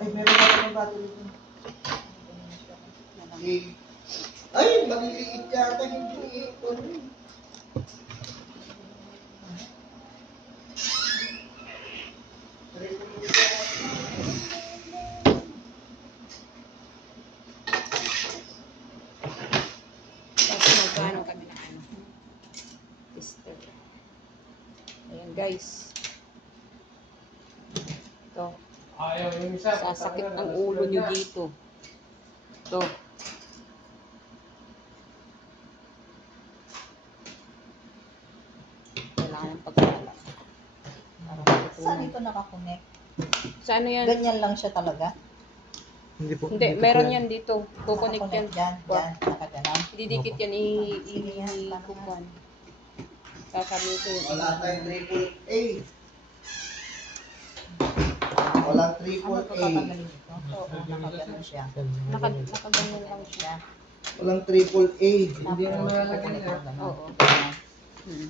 Ay, meron pa ng battery dun. Ay, maliliit yata hindi ito. Tapos magkano kami na ano. Tester. Ayan guys. Ito. Ayaw yung isa. Sasakit ang ulo nyo dito. Ito. Kailangan pagkala. Para Saan matutunan. ito nakakonect? Sa ano yan? Ganyan lang siya talaga? Hindi po. Hindi, meron yan dito. Kukonek yan. Dyan, dyan, nakaganon. Didikit yan. Sige yan, paano I-kukuhan. Sasabi ito yung... Wala tayong triple A. Walang Ano triple ito A. tatanggalin ito? Oo, nakaganon siya. Nakaganyan lang siya. Walang triple A. Hindi na malalagay na. Oo.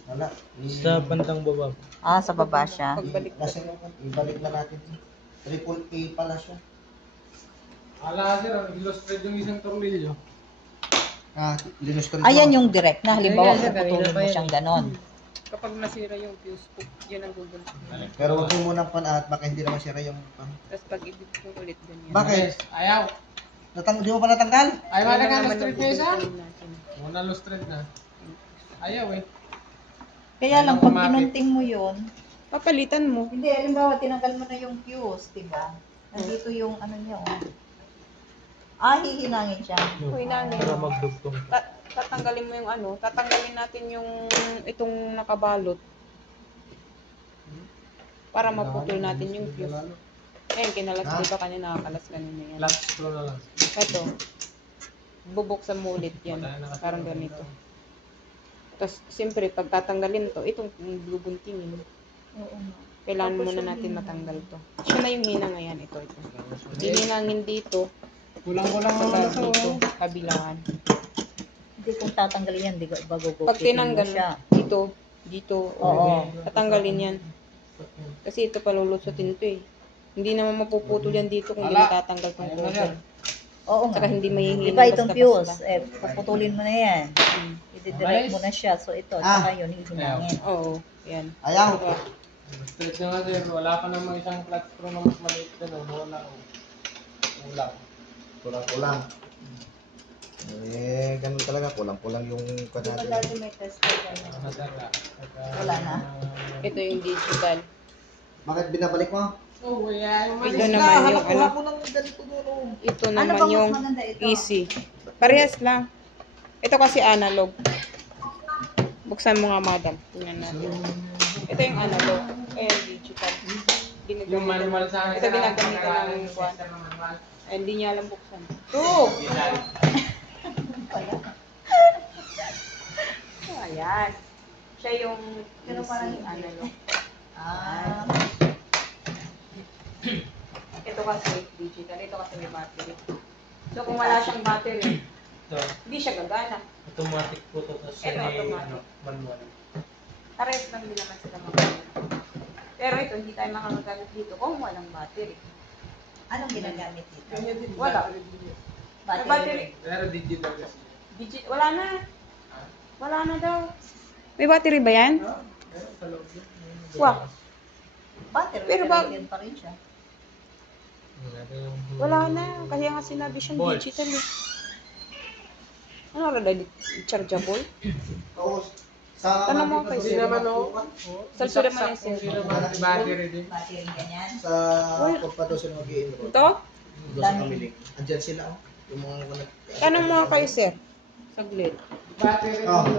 Wala. Sa bandang baba. Ah, sa baba siya. Pagbalik Kasi ibalik na natin. Triple A pala siya. Ala sir, ang illustrate yung isang tornilyo. Ah, linustro. Ayan yung direct na. Halimbawa, Ayan, sir, puputulin kanina mo pa yan. siyang ganon. Kapag nasira yung fuse po, yun ang gugunti. Pero huwag mo munang panaat, baka hindi naman sira yung pan. Tapos pag ibig ko ulit ganyan. Bakit? Ayaw. Di mo pa natanggal? Ay, Yun wala lang ka naman illustrate ang na isa? guguntiin natin. Muna illustrate na. Ayaw eh. Kaya lang, pag Kumapit. pinunting mo yun, Papalitan mo. hindi, halimbawa, tinanggal mo na yung fuse, diba? Nandito yung ano niya, oh. Ah, hihinangin siya. Hinangin. Para magdugtong. Tatanggalin mo yung ano, tatanggalin natin yung itong nakabalot. Para maputol natin yung fuse. Ayan, kinalas dito kanina, nakakalas kanina yan. Flat screw na lang. Ito, bubuksan mo ulit yan. Parang ganito. Tapos, siyempre, pag tatanggalin to, itong bubuntingin. Oo. Kailangan muna natin matanggal to. Siya na yung hina ngayon, ito. Hininangin dito, Kulang-kulang saka naman sa dito, kabilangan. Hindi kung tatanggalin yan, di ba gugupitin Pag tinanggal, mo siya. dito, Oo. tatanggalin yan. Kasi ito palulusutin to eh. Hindi naman mapuputol yan dito kung hindi Ala. matatanggal tong Ayan na cover. yan. Oo nga. Saka hindi mahihina Diba itong basta-basta. fuse, puputulin mo na yan. I-direct mo na siya. So ito, saka yun, hihinangin. Oo, yan. Ayaw. Diba? Illustrate na nga sir. Wala pa namang isang flat screw na mas maliit na no. Wala. Wala. Kulang-kulang. Eh, ganun talaga. Kulang-kulang yung kanati. may test ka Wala na. Ito yung digital. Bakit binabalik mo? Oh, yeah. Ito naman yung ano. Ko ng ganito doon. Ito Ano naman bang yung mas maganda ito? easy. Parehas lang. Ito kasi analog. Buksan mo nga madam. Tingnan natin. Ito yung analog. Ayan, digital. Yung manual sa Ito ginagamit ko ng buwan. manual. Ay, hindi niya alam buksan. Ito! Ayan. Siya yung Pero parang easy hindi. analog. Ah, Ito kasi digital. Ito kasi may battery. So, kung wala siyang battery, Ito. hindi siya gagana. Automatic po to. Tapos Ito, automatic. manual. Parehas lang din naman sila mga. Pero ito, hindi tayo makakagamit dito kung walang battery. anong ginagamit dito? Wala. May battery. Pero digital kasi. Wala na. Wala na daw. May battery ba yan? Pero sa loob yun. Wak. Battery, Pero pero ba- yun pa rin siya. Wala na. Kasi nga sinabi siyang Volts. digital eh. Ano rada? Chargeable? Oo. Sa Tanong mo kay Hindi sir. naman oh. Sa sura naman yan, sir. Hindi naman battery din. Battery ganyan. Sa pagpato sila mag-i-enroll. Ito? Doon sa kamiling. Andyan sila oh. Yung mga Tanong mo kayo, sir. Saglit. Battery Oh. din.